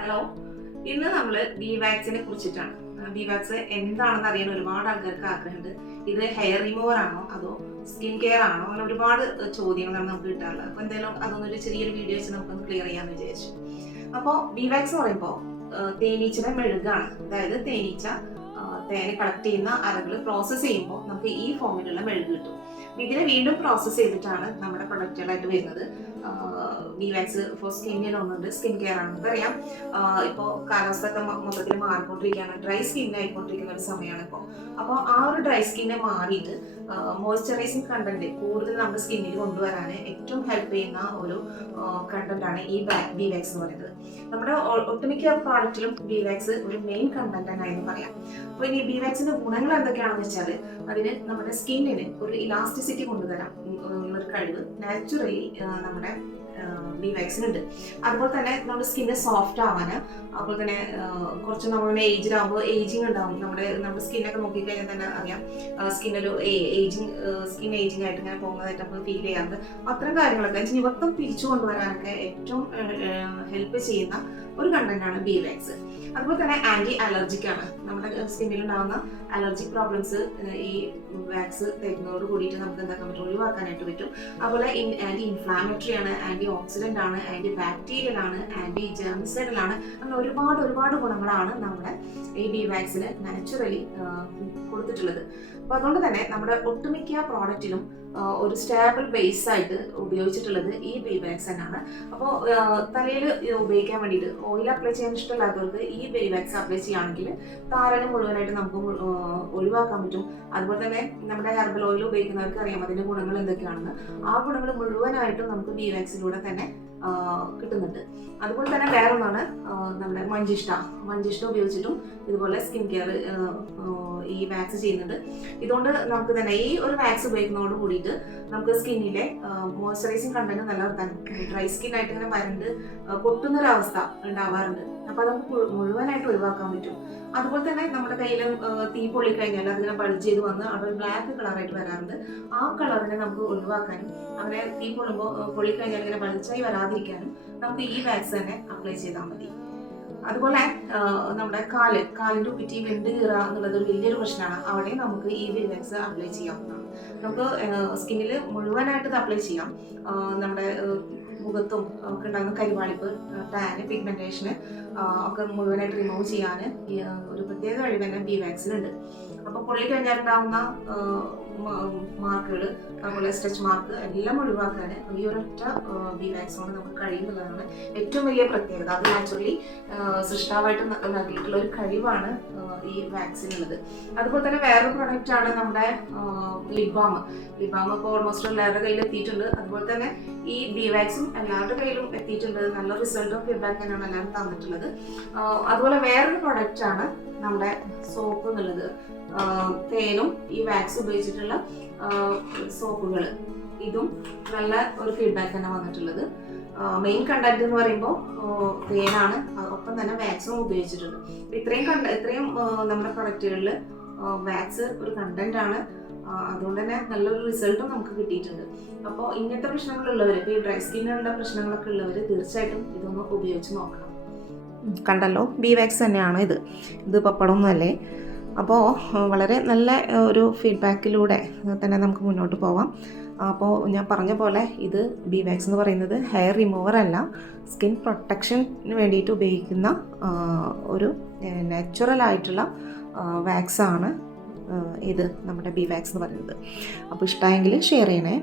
Hello, ഇന്ന് നമ്മൾ B വാക്സിനെ കുറിച്ചിട്ടാണ്. ബി വാക്സ് എന്താണെന്ന് അറിയാൻ ഒരുപാട് ആൾക്കാർക്ക് ആഗ്രഹമുണ്ട്. ഇത് ഹെയർ റിമൂവർ ആണോ അതോ സ്കിൻ കെയർ ആണോ അങ്ങനെ ഒരുപാട് ചോദ്യങ്ങളാണ് നമുക്ക് കിട്ടാറുള്ളത്. അപ്പോൾ എന്തായാലും അതൊന്നൊരു ചെറിയൊരു വീഡിയോ വെച്ച് നമുക്കൊന്ന് ക്ലിയർ ചെയ്യാമെന്ന് വിചാരിച്ചു. അപ്പോൾ ബി വാക്സ് എന്ന് പറയുമ്പോൾ തേനീച്ചയുടെ മെഴുകാണ്. അതായത് തേനീച്ച തേനെ കളക്ട് ചെയ്യുന്ന അറകൾ പ്രോസസ്സ് ചെയ്യുമ്പോൾ നമുക്ക് ഈ ഫോമിലുള്ള മെഴുക് കിട്ടും. ഇതിനെ വീണ്ടും പ്രോസസ്സ് ചെയ്തിട്ടാണ് നമ്മുടെ പ്രൊഡക്റ്റുകളായിട്ട് വരുന്നത്. ബി വാക്സ് ഫോർ സ്കിന്നിന് ഒന്നുണ്ട്, സ്കിൻ കെയർ ആണ്. നമുക്കറിയാം ഇപ്പോൾ കാലാവസ്ഥ ഒക്കെ മൊത്തത്തിൽ മാറിക്കൊണ്ടിരിക്കുകയാണ്, ഡ്രൈ സ്കിൻ ആയിക്കൊണ്ടിരിക്കുന്ന ഒരു സമയമാണ് ഇപ്പോൾ. അപ്പോൾ ആ ഒരു ഡ്രൈ സ്കിന്നെ മാറിയിട്ട് മോയ്സ്ചറൈസിങ് കണ്ടന്റ് കൂടുതൽ നമ്മുടെ സ്കിന്നിൽ കൊണ്ടുവരാൻ ഏറ്റവും ഹെൽപ്പ് ചെയ്യുന്ന ഒരു കണ്ടന്റാണ് ഈ ബി വാക്സ് എന്ന് പറയുന്നത്. നമ്മുടെ ഒട്ടുമിക്ക പ്രോഡക്റ്റിലും ബി വാക്സ് ഒരു മെയിൻ കണ്ടന്റ് ആണെന്ന് പറയാം. അപ്പോൾ ഇനി ബി വാക്സിന്റെ ഗുണങ്ങൾ എന്തൊക്കെയാണെന്ന് വെച്ചാൽ അതിന് നമ്മുടെ സ്കിന്നിന് ഒരു ഇലാസ്റ്റിസിറ്റി കൊണ്ടുവരാം ഉള്ളൊരു കഴിവ് നാച്ചുറലി നമ്മുടെ ബി വാക്സിനുണ്ട്. അതുപോലെ തന്നെ നമ്മുടെ സ്കിന്ന് സോഫ്റ്റ് ആവാൻ, അതുപോലെ തന്നെ കുറച്ച് നമ്മുടെ ഏജിലാകുമ്പോൾ ഏജിങ് ഉണ്ടാവും. നമ്മുടെ സ്കിന്നൊക്കെ നോക്കിക്കഴിഞ്ഞാൽ തന്നെ അറിയാം സ്കിന്നൊരു സ്കിൻ ഏജിങ് ആയിട്ട് ഇങ്ങനെ പോകുന്നതായിട്ട് നമുക്ക് ഫീൽ ചെയ്യാറുണ്ട്. അത്തരം കാര്യങ്ങളൊക്കെ യുവത്വം തിരിച്ചു കൊണ്ടുവരാനൊക്കെ ഏറ്റവും ഹെൽപ്പ് ചെയ്യുന്ന ഒരു കണ്ടന്റാണ് ബി വാക്സ്. അതുപോലെ തന്നെ ആന്റി അലർജിക് ആണ്. നമ്മുടെ സ്കിന്നിൽ ഉണ്ടാകുന്ന അലർജിക് പ്രോബ്ലംസ് ഈ വാക്സ് തേക്കുന്നതോട് കൂടിയിട്ട് നമുക്ക് എന്താക്കാൻ പറ്റും, ഒഴിവാക്കാനായിട്ട് പറ്റും. അതുപോലെ ആന്റി ഇൻഫ്ലാമേറ്ററി ആണ്, ആന്റി ഓക്സിഡന്റ് ആണ്, ആന്റി ബാക്ടീരിയൽ ആണ്, ആന്റി ജെർമിസൈഡൽ ആണ്. അങ്ങനെ ഒരുപാട് ഗുണങ്ങളാണ് നമ്മുടെ ഈ ബി വാക്സിന് നാച്ചുറലി കൊടുത്തിട്ടുള്ളത്. അപ്പോൾ അതുകൊണ്ട് തന്നെ നമ്മുടെ ഒട്ടുമിക്ക പ്രോഡക്റ്റിലും ഒരു സ്റ്റേബിൾ ബേസ് ആയിട്ട് ഉപയോഗിച്ചിട്ടുള്ളത് ഈ ബി വാക്സ് തന്നെയാണ്. അപ്പോൾ തലയിൽ ഉപയോഗിക്കാൻ വേണ്ടിയിട്ട് ഓയിൽ അപ്ലൈ ചെയ്യാൻ ഇഷ്ടമില്ലാത്തവർക്ക് ഈ ബി വാക്സ് അപ്ലൈ ചെയ്യുകയാണെങ്കിൽ താരനെ മുഴുവനായിട്ട് നമുക്ക് ഒഴിവാക്കാൻ പറ്റും. അതുപോലെ തന്നെ നമ്മുടെ ഹെർബൽ ഓയിൽ ഉപയോഗിക്കുന്നവർക്ക് അറിയാം അതിന്റെ ഗുണങ്ങൾ എന്തൊക്കെയാണെന്ന്. ആ ഗുണങ്ങൾ മുഴുവനായിട്ടും നമുക്ക് ബി വാക്സിലൂടെ തന്നെ കിട്ടുന്നുണ്ട്. അതുപോലെ തന്നെ വേറൊന്നാണ് നമ്മുടെ മഞ്ചിഷ്ട ഉപയോഗിച്ചിട്ടും ഇതുപോലെ സ്കിൻ കെയർ ഈ വാക്സ് ചെയ്യുന്നുണ്ട്. ഇതുകൊണ്ട് നമുക്ക് തന്നെ ഈ ഒരു വാക്സ് ഉപയോഗിക്കുന്നതോട് കൂടിയിട്ട് നമുക്ക് സ്കിന്നിലെ മോയ്സ്ചറൈസിങ് കണ്ടന്റ് നിലനിർത്താൻ, ഡ്രൈ സ്കിൻ ആയിട്ട് ഇങ്ങനെ വരണ്ട് പൊട്ടുന്നൊരവസ്ഥ ഉണ്ടാവാറുണ്ട്. അപ്പോൾ അത് നമുക്ക് മുഴുവനായിട്ട് ഒഴിവാക്കാൻ പറ്റും. അതുപോലെ തന്നെ നമ്മുടെ കയ്യിൽ തീ പൊള്ളിക്കഴിഞ്ഞാൽ അതിനെ ബൾജ് ചെയ്ത് വന്ന് അവിടെ ബ്ലാക്ക് കളറായിട്ട് വരാറുണ്ട്. ആ കളറിനെ നമുക്ക് ഒഴിവാക്കാനും അങ്ങനെ തീ പൊള്ളിക്കഴിഞ്ഞാൽ ഇങ്ങനെ ബൾജായി വരാതിരിക്കാനും നമുക്ക് ഈ വാക്സ് തന്നെ അപ്ലൈ ചെയ്താൽ മതി. അതുപോലെ നമ്മുടെ കാലിൻ്റെ ഉപ്പിറ്റി വിണ്ട് കീറുക എന്നുള്ളത് ഒരു വലിയൊരു പ്രശ്നമാണ്. അവിടെ നമുക്ക് ഈ ബി വാക്സ് അപ്ലൈ ചെയ്യാവുന്നതാണ്. നമുക്ക് സ്കിന്നിൽ മുഴുവനായിട്ട് ഇത് അപ്ലൈ ചെയ്യാം. നമ്മുടെ മുഖത്തും ഒക്കെ ഉണ്ടാകുന്ന കരിവാളിപ്പ്, ടാന്, പിഗ്മെന്റേഷന് ഒക്കെ മുഴുവനായിട്ട് റിമൂവ് ചെയ്യാൻ ഒരു പ്രത്യേക കഴിവ് തന്നെ ബി വാക്സിനുണ്ട്. അപ്പോൾ പൊള്ളി കഴിഞ്ഞാലുണ്ടാവുന്ന മാർക്കുകൾ, അതുപോലെ സ്ട്രെച്ച് മാർക്ക് എല്ലാം ഒഴിവാക്കാൻ ഈ ഒരൊറ്റ ബി വാക്സ് കൊണ്ട് നമുക്ക് കഴിയുന്നതാണ് ഏറ്റവും വലിയ പ്രത്യേകത. അത് നാച്ചുറലി സൃഷ്ടാവായിട്ട് നൽകിയിട്ടുള്ള ഒരു കഴിവാണ് ഈ വാക്സിനുള്ളത്. അതുപോലെ തന്നെ വേറൊരു പ്രൊഡക്റ്റ് ആണ് നമ്മുടെ ലിപ് ബാം. ഇപ്പോൾ ഓൾമോസ്റ്റ് എല്ലാവരുടെ കയ്യിൽ എത്തിയിട്ടുണ്ട്. അതുപോലെ തന്നെ ഈ ബി വാക്സും എല്ലാവരുടെ കയ്യിലും എത്തിയിട്ടുണ്ട്. നല്ല റിസൾട്ടും ഫീഡ്ബാക്ക് തന്നെയാണ് എല്ലാവരും തന്നിട്ടുള്ളത്. അതുപോലെ വേറൊരു പ്രൊഡക്റ്റ് ആണ് നമ്മുടെ സോപ്പ് എന്നുള്ളത്. തേനും ഈ വാക്സ് ഉപയോഗിച്ചിട്ടുള്ള സോപ്പുകൾ, ഇതും നല്ല ഒരു ഫീഡ്ബാക്ക് തന്നെ വന്നിട്ടുള്ളത്. മെയിൻ കണ്ടന്റ് എന്ന് പറയുമ്പോൾ തേനാണ്, ഒപ്പം തന്നെ വാക്സും ഉപയോഗിച്ചിട്ടുണ്ട്. ഇത്രയും നമ്മുടെ പ്രൊഡക്റ്റുകളിൽ വാക്സ് ഒരു കണ്ടന്റ് ആണ്. അതുകൊണ്ട് തന്നെ നല്ലൊരു റിസൾട്ടും നമുക്ക് കിട്ടിയിട്ടുണ്ട്. അപ്പോൾ ഇങ്ങനത്തെ പ്രശ്നങ്ങളുള്ളവർ, ഇപ്പോൾ ഈ ഡ്രൈ സ്കിന്നിനുള്ള പ്രശ്നങ്ങളൊക്കെ ഉള്ളവർ തീർച്ചയായിട്ടും ഇതൊന്ന് ഉപയോഗിച്ച് നോക്കണം. കണ്ടല്ലോ, ബി വാക്സ് തന്നെയാണ് ഇത് പപ്പടമൊന്നുമല്ലേ. അപ്പോൾ വളരെ നല്ല ഒരു ഫീഡ്ബാക്കിലൂടെ തന്നെ നമുക്ക് മുന്നോട്ട് പോവാം. അപ്പോൾ ഞാൻ പറഞ്ഞ പോലെ ഇത് ബി വാക്സ് എന്ന് പറയുന്നത് ഹെയർ റിമൂവർ അല്ല, സ്കിൻ പ്രൊട്ടക്ഷന് വേണ്ടിയിട്ട് ഉപയോഗിക്കുന്ന ഒരു നാച്ചുറൽ ആയിട്ടുള്ള വാക്സാണ് ഇത് നമ്മുടെ ബി വാക്സ് എന്ന് പറയുന്നത്. അപ്പോൾ ഇഷ്ടമായെങ്കിൽ ഷെയർ ചെയ്യണേ.